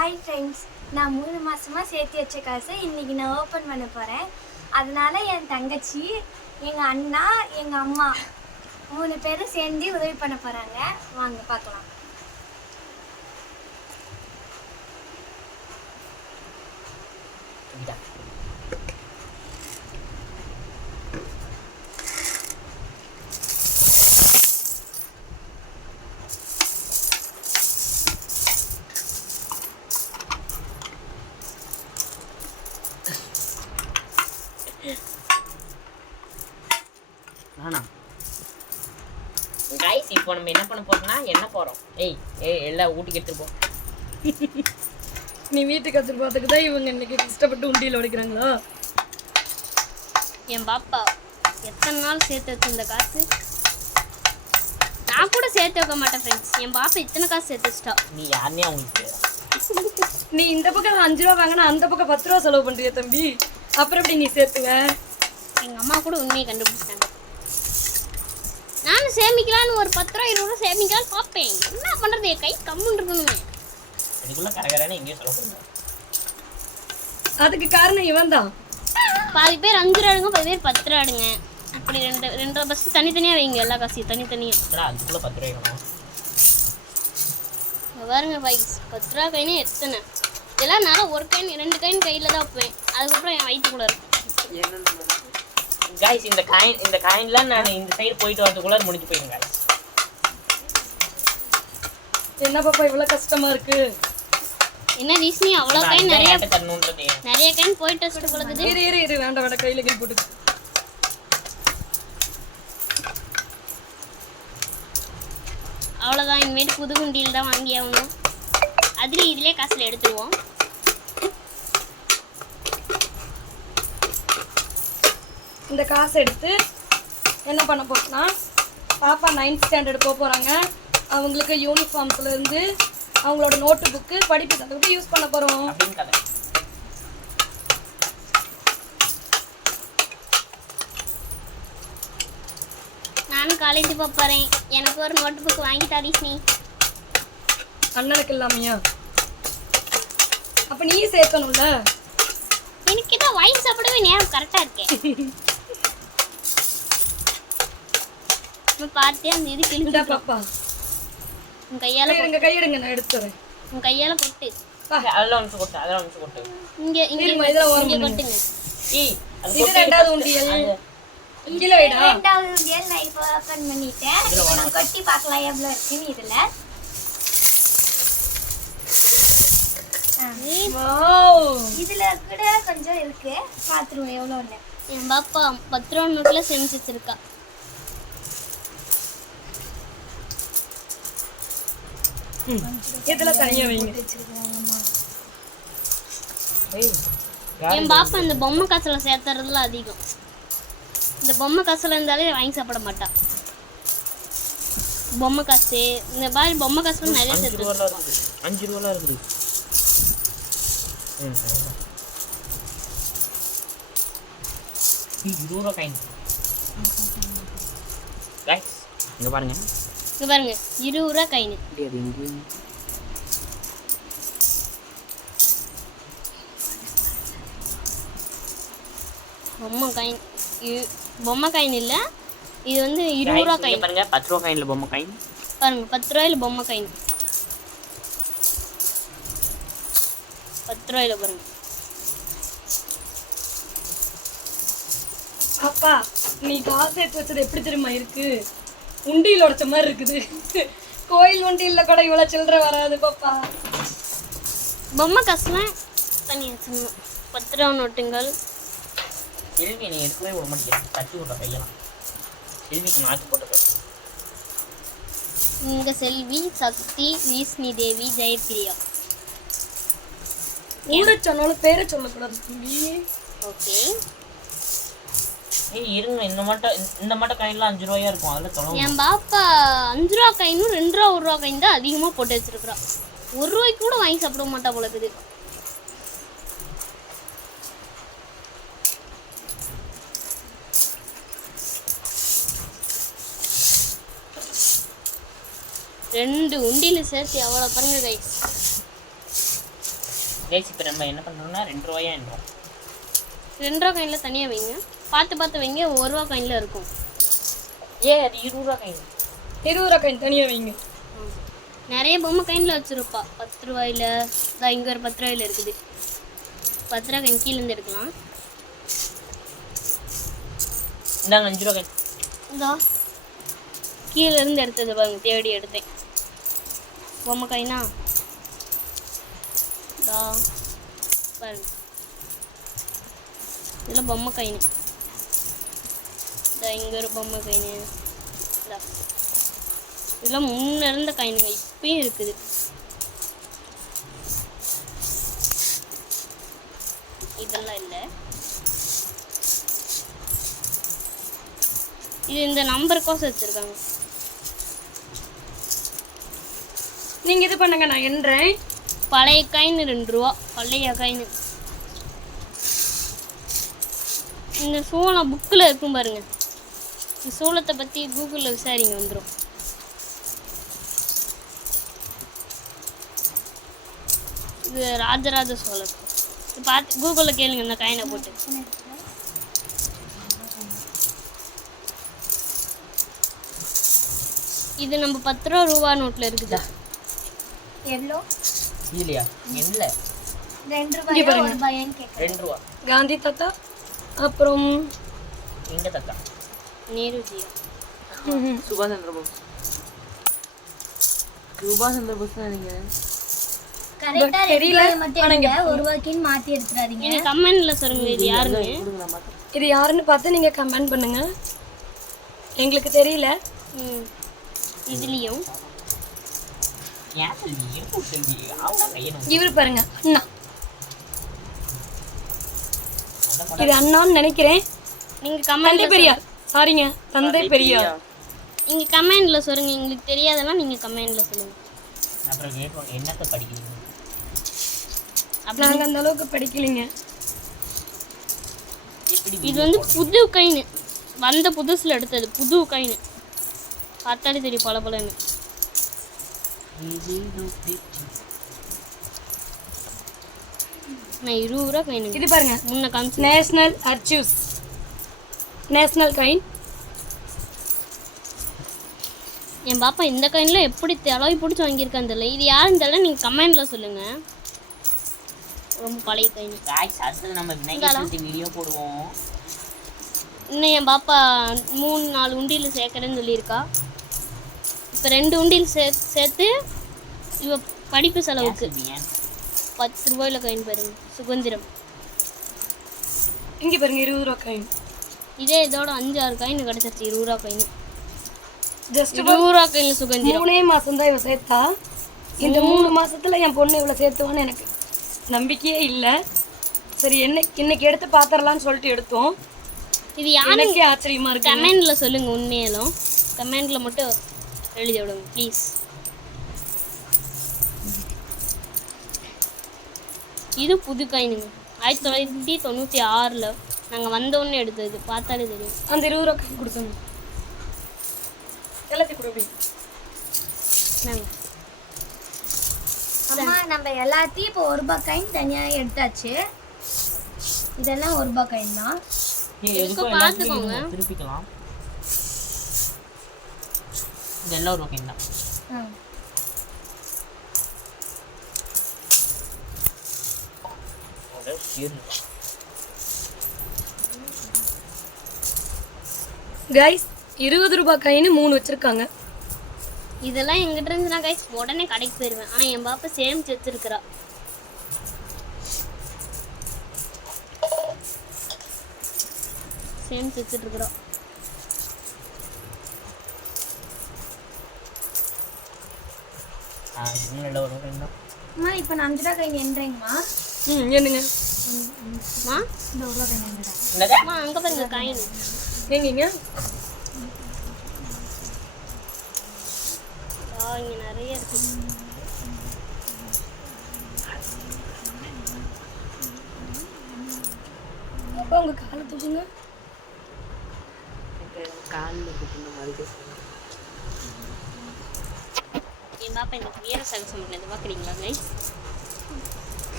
Hi friends, நான் 3 மாதமாக சேர்த்து வச்ச காசை இன்றைக்கி நான் ஓப்பன் பண்ண போகிறேன். அதனால் என் தங்கச்சி, எங்கள் அண்ணா, எங்கள் அம்மா 3 பேரும் சேர்ந்து உதவி பண்ண போகிறாங்க. வாங்க பார்க்கலாம். गाइस இப்போ நம்ம என்ன பண்ண போறோம்னா என்ன போறோம் எல்லாம் ஊட்டிக்கு எடுத்துட்டு போ. நீ வீட்டுக்கு எடுத்துட்டு போறதுக்கு தான் இவங்க இன்னைக்கு கஷ்டப்பட்டு உண்டியில் உடைக்கிறாங்களா? என் பாப்பா எத்தனை நாள் சேர்த்து வச்சிருந்த காசு நான் கூட சேர்த்து வைக்க மாட்டேன் ஃப்ரெண்ட்ஸ். என் பாப்பா இத்தனை காசு சேர்த்து வச்சிட்டா. நீ யாருனே அவங்களுக்கு நீ இந்த பக்கம் 5 ரூபா வாங்கினா அந்த பக்கம் 10 ரூபா செலவு பண்றிய தம்பி. அப்புறம் எப்படி நீ சேர்த்துவ? எங்க அம்மா கூட உண்மையை கண்டுபிடிச்சிட்டாங்க. நானும் சேமிக்கலான்னு ஒரு 10 ரூபா 20 ரூபா சேமிக்கலான்னு பார்ப்பேன். என்ன பண்றது, என் கை கம்முன்னு இருக்கணுமே. அதுக்குள்ள கரகரன்னு எங்கேயும் செலவு பண்ணுவேன். அதுக்கு காரணம் இவன் தான். பாதி பேர் 5 ரூபா எடுங்க, பாதி பேர் 10 ரூபா எடுங்க. அப்படி ரெண்டு பஸ் தனித்தனியாக வைங்க. எல்லா காசையும் தனித்தனியாக. அதுக்குள்ள 10 ரூபாய் வேணும் பாருங்க பைக்ஸ். 10 ரூபா கைனே எத்தனை இதெல்லாம் நான் ஒரு கைன் 2 கைன் கையில் தான் வைப்பேன். அதுக்கப்புறம் என் வயிற்றுக்குள்ள இருக்கும். गाइस இந்த காயின்ல நான் இந்த சைடு போயிட்டு வரதுக்குள்ள முடிஞ்சு போயிடும் गाइस. என்ன பாப்பா இவ்வளவு கஷ்டமா இருக்கு? என்ன ரீசனி அவ்வளவு கைன் தரணும்ன்றதே நிறைய கைன் போயிட்டு வச்சிட்டு போலக்குது. இரு வேண்டாம் கையில கை போட்டு. அவ்வளோதான், இனிமேட்டு புது குண்டியில் தான் வாங்கி ஆகணும். அதுலேயும் இதிலே காசில் எடுத்துருவோம். இந்த காசை எடுத்து என்ன பண்ண போறோம்னா, பாப்பா 9th ஸ்டாண்டர்ட் போக போகிறாங்க. அவங்களுக்கு யூனிஃபார்ம்ஸ்லேருந்து அவங்களோட நோட்டு புக்கு படிப்பு தந்துக்கிட்டு யூஸ் பண்ண போகிறோம். நானும் காலேஜ் போக போகிறேன். எனக்கு ஒரு நோட்டு புக் வாங்கி தாரீஸ்னி. அண்ணனுக்கு இல்லாமையா? அப்போ நீ சேர்க்கணும்ல. எனக்கு ஏதோ வாங்கி சாப்பிடவே நேரம் கரெக்டாக இருக்கேன். பார்த்தே அந்த இது கிழிஞ்சா பாப்பா. உன் கையால் கையெடுங்க, நான் எடுத்துறேன். உன் கையால் கொட்டு. அதெல்லாம் ஒன்று கொட்டு. இங்கே கொட்டுங்க. இது ரெண்டாவது உண்டியல். இதில் ரெண்டாவது உண்டியல் நான் இப்போ ஓப்பன் பண்ணிட்டேன். நம்ம கொட்டி பார்க்கலாம் எவ்வளோ இருக்குன்னு. இதில் கூட கொஞ்சம் இருக்கு, பார்த்துருவோம் எவ்வளோன்னு. என் பாப்பா 10 ரூபா நோட்டில் சேமிச்சு வச்சிருக்கா. இதெல்லாம் தனியா வைங்க. என் பாப்பா இந்த பொம்மை காசில் சேர்த்துறதுல அதிகம். இந்த பொம்மை காசில் இருந்தாலே வாங்கி சாப்பிட மாட்டா. பொம்மை காசு இந்த மாதிரி பொம்மை காசு நிறைய சேர்த்து 5 ரூபாலாம் இருக்குது. ரூபா காயின் गाइस இங்க பாருங்க 20 ரூபா காயின். பொம்மை காயின் இல்ல, இது வந்து 20 ரூபா காயின். பாருங்க 10 ரூபா காயின்ல பொம்மை காயின் பாருங்க. 10 ரூபாயில பொம்மை காயின். 10 ரூபாயில பாருங்க. அப்பா நீ காசு எடுத்து வச்சது எப்படி தெரியுமா இருக்கு? உண்டியில் உடைச்ச மாதிரி இருக்குது. கோயில் உண்டியில் கூட இவ்வளவு சில்லற வராது பாப்பா. பொம்மை காசுலாம் தனியாக வச்சுக்கணும். 10 ரூபா நோட்டுங்கள். செல்வி நீ எடுக்கவே விட மாட்டேன். தட்டி விட்ற கையெல்லாம். செல்விக்கு நாட்டு போட்டு. இங்க செல்வி, சக்தி, வீஸ்னி தேவி, ஜெயப்பிரியா. ஊரை சொன்னாலும் பேரை சொல்லக்கூடாது தம்பி. ஓகே. இருங்க, இந்த மாட்ட காயின்லாம் 5 ரூபாயா இருக்கும். அதில் சொல்லுங்க. என் பாப்பா 5 ரூபா காயினும் 2 ரூபா 1 ரூபா காயின் தான் அதிகமாக போட்டு வச்சிருக்கிறா. 1 ரூபாய்க்கு கூட வாங்கி சாப்பிட மாட்டா போல இருக்குது. ரெண்டு உண்டியில் சேர்த்து எவ்வளோ பாருங்க கைஸ். கைஸ் இப்போ நம்ம என்ன பண்ணுறோம்னா 2 ரூபாயா என்றோம். 2 ரூபா காயினில் தனியாக வைங்க. பார்த்து வைங்க. 1 ரூபா காயினில் இருக்கும். அது 20 ரூபா காயின். 20 ரூபா காயின் தனியாக வைங்க. நிறைய பொம்மை காயினில் வச்சுருப்பா. 10 ரூபாயில் தான் இங்கே ஒரு 10 ரூபாயில் இருக்குது. 10 ரூபா காயின் கீழேருந்து எடுக்கலாம். இந்தாங்க 5 ரூபா காயின். இதோ கீழேருந்து எடுத்தது பாருங்க, தேடி எடுத்தேன். பொம்மை காயினா இதோ பாருங்க, இதில் பொம்மை காயின். இதோ இங்கே ஒரு பொம்மை காயின். இதெல்லாம் முன்ன இருந்த காயினுங்க, இப்பயும் இருக்குது. இதெல்லாம் இல்லை. இது இந்த நம்பருக்கோசம் வச்சுருக்காங்க. நீங்கள் இது பண்ணுங்க, நான் எண்றேன். பழைய காயின் 2 ரூபா. பழைய காயின் இந்த சோளம் புக்கில் இருக்கும் பாருங்க. இந்த சோளத்தை பற்றி கூகுளில் விசாரிங்க, வந்துடும். இது ராஜராஜ சோழர். இது பார்த்து கூகுளில் கேளுங்க இந்த காயினை போட்டு. இது நம்ம 10 ரூபா நோட்டில் இருக்குது. எவ்வளோ இல்லையா? இல்லை 2 ரூபாயா 1 ரூபாயான்னு கேட்குறேன். 2 ரூபா. காந்தி தாத்தா, அப்புறம் எங்க தாத்தா? நேருஜியா. சுபாஷ் சந்திர போஸ். சுபாஷ் சந்திர போஸ் தான் நினைக்கிறேன். கரெக்டா தெரியல மட்டும் எடுங்க, 1 ரூபாய்க்குன்னு மாத்தி எடுத்துறாதீங்க. நீங்க கமெண்ட்ல சொல்லுங்க இது யாருன்னு. இது யாருன்னு பார்த்து நீங்கள் கமெண்ட் பண்ணுங்க. எங்களுக்கு தெரியல. இதுலயும் ஏன் செல்வி அவங்க கையணும். இவர் பாருங்க, அண்ணா. இது அண்ணான்னு நினைக்கிறேன். நீங்க தந்தை கமெண்ட்ல பெரியார். சாரிங்க, தந்தை பெரியார். நீங்க கமெண்ட்ல சொல்லுங்க. உங்களுக்கு தெரியாதெல்லாம் நீங்க கமெண்ட்ல சொல்லுங்க. அப்புறம் கேட்போம் என்னத்தை படிக்கிறீங்க. நாங்கள் அந்த அளவுக்கு படிக்கலைங்க. எப்படி இது வந்து புது காயின், வந்த புதுசுல எடுத்தது புது காயின். பார்த்தாலே தெரியும் பளபளன்னு. நான் 20 ரூபா காயின் இது பாருங்க, முன்ன காமிச்சு. நேஷனல் அர்ச்சூஸ், நேஷனல் காயின். என் பாப்பா இந்த காயின்ல எப்படி தலைவி பிடிச்சி வாங்கியிருக்கான்னு தெரியல. இது யாருன்னு தெரியல, நீங்க கமெண்ட்ல சொல்லுங்க. ரொம்ப பழைய காயின். காய்ஸ் அடுத்து நம்ம விநாயகர் வீடியோ போடுவோம். இன்னும் என் பாப்பா 3-4 உண்டியில் சேர்க்குறேன்னு சொல்லியிருக்கா. இப்போ 2 உண்டியில் சேர்த்து இவ படிப்பு செலவுக்கு 10 ரூபாயில் காயின் பாருங்க. சுதந்திரம். இங்கே பாருங்க 20 ரூபா காயின். இதே இதோட 5-6 காயின் கிடச்சிருச்சு. 20 ரூபா காயின். ஜஸ்ட் 20 ரூபா காயின் சுதந்திரம். 3 மாதம் தான் இவ சேர்த்தா. இந்த 3 மாசத்துல என் பொண்ணு இவ்வளோ சேர்த்துவான்னு எனக்கு நம்பிக்கையே இல்லை. சரி, இன்னைக்கு எடுத்து பார்த்துடலான்னு சொல்லிட்டு எடுத்தோம். இது யாரு எனக்கே ஆச்சரியமா இருக்கு. கமெண்ட்ல சொல்லுங்க. உண்மையாலும் கமெண்ட்ல மட்டும் எழுதி விடுங்க ப்ளீஸ். இது புது காயினுங்க. 1996ல் நாங்கள் வந்தோடனே எடுத்தது. பார்த்தாலே தெரியும். அந்த 20 ரூபா காயின் கொடுத்தோங்க. எல்லாத்தையும் கொடு. நாங்கள் அம்மா நம்ம எல்லாத்தையும் இப்போ 1 ரூபாய் காயின் தனியா எடுத்தாச்சு. இதெல்லாம் 1 ரூபாய் காயின் தான். பார்த்துக்கோங்க. திருப்பிக்கலாம். இதெல்லாம் 1 ரூபாய் தான். கைஸ் 20 ரூபாய் காயின் 3 வச்சிருக்காங்க. இதெல்லாம் எங்கிட்ட இருந்துச்சுன்னா கைஸ் உடனே கடைக்கு போயிடுவேன். ஆனால் என் பாப்பா சேமிச்சு வச்சிருக்கிறா. சேமிச்சு வச்சுட்டு இருக்கிறா. அம்மா இப்போ நான் 5 ரூபாய் காயின் எண்றேங்கம்மா. என்னங்க மா இந்த 1 ரூபாய் காயின் எண்றேன். அம்மா அங்கே பாருங்க காயின். எங்கீங்க? இங்கே நிறைய இருக்கு. அப்பா உங்க காலை தூக்குங்க. காலில் குத்துன மாதிரி. என் பாப்பா எனக்கு வீர சகசம் பண்ணது பார்க்குறீங்களா கைஸ்?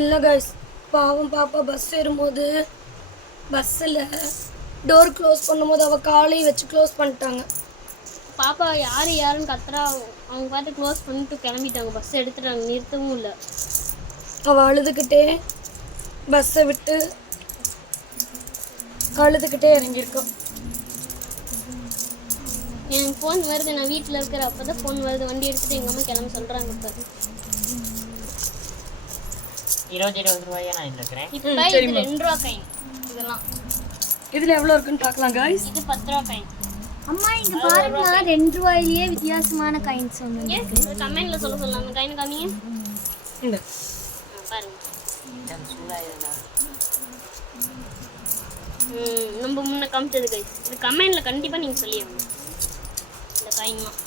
இல்லை கைஸ், பாவம் பாப்பா பஸ் ஏறும்போது பஸ்ஸில் டோர் க்ளோஸ் பண்ணும்போது அவள் காலையும் வச்சு க்ளோஸ் பண்ணிட்டாங்க. பாப்பா யாருன்னு கத்துறா, அவங்க பார்த்து க்ளோஸ் பண்ணிட்டு கிளம்பிட்டாங்க, பஸ் எடுத்துட்டாங்க, நிறுத்தவும் இல்லை. அவள் அழுதுகிட்டே பஸ்ஸை விட்டு அழுதுகிட்டே இறங்கியிருக்கான். எனக்கு ஃபோன் வருது, நான் வீட்டில் இருக்கிற அப்போ தான் ஃபோன் வருது, வண்டி எடுத்துகிட்டு எங்கள் அம்மா கிளம்ப சொல்கிறாங்க. இப்போ 20 ரூபாயா நான் இருக்கிறேன். இப்போ இது 2 ரூபா காயின். இதெல்லாம் இதில் எவ்வளோ இருக்குன்னு பார்க்கலாம் கைஸ். இது 10 ரூபா காயின். அம்மா இங்க பாருங்க 2 ரூபாயிலேயே வித்தியாசமான காயின்ஸ் ஒன்று ஏன் கமெண்ட்ல சொல்லலாம், அந்த காயின் காமிங்க. இந்த பாருங்க, சூடாயிருந்தா நம்ம முன்ன காமிச்சது கைஸ். இது கமெண்ட்ல கண்டிப்பா நீங்க சொல்லிடுங்க இந்த காயின்லாம்.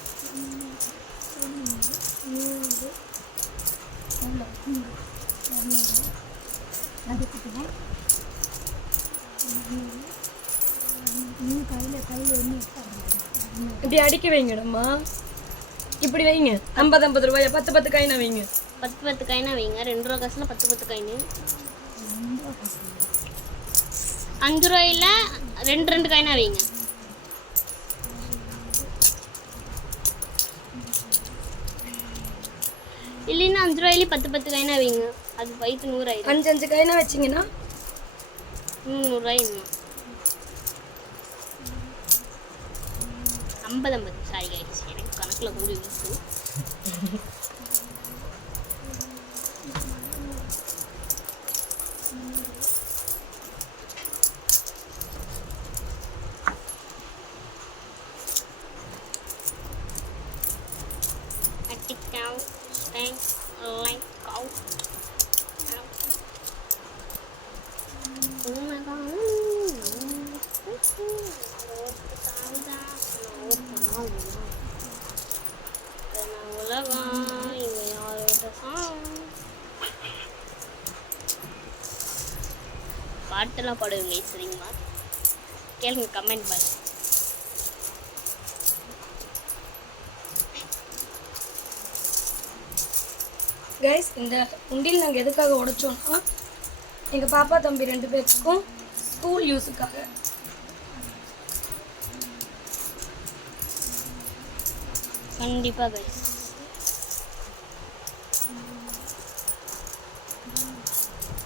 இப்படி அடிக்க வைங்கடம்மா, இப்படி வைங்க. 50 ரூபாயா 10 காயினா வைங்க. 10 காயினா வைங்க. 2 ரூபா காசுல 10 காயின். 5 ரூபாயில 2 காயினா வைங்க. இல்லைன்னா 5 ரூபாயில 10 காயினா வைங்க. அது வயிற்று 100 ஆயிடும். 5 காயினா வச்சிங்கன்னா 100 ரூபாய் இன்னும் 50 சாரி கைஸ், எனக்கு கணக்கில் கொஞ்சம் வீக்கு. பாட்டெல்லாம் பாடுவீங்க சரிங்களா? கேளுங்க, கமெண்ட் பாருங்க. கைஸ், இந்த உண்டியல் நாங்கள் எதுக்காக உடைச்சோம்னா எங்கள் பாப்பா தம்பி 2 பேருக்கும் ஸ்கூல் யூஸுக்காக. கண்டிப்பாக கைஸ்.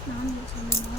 நான் சொன்னேன்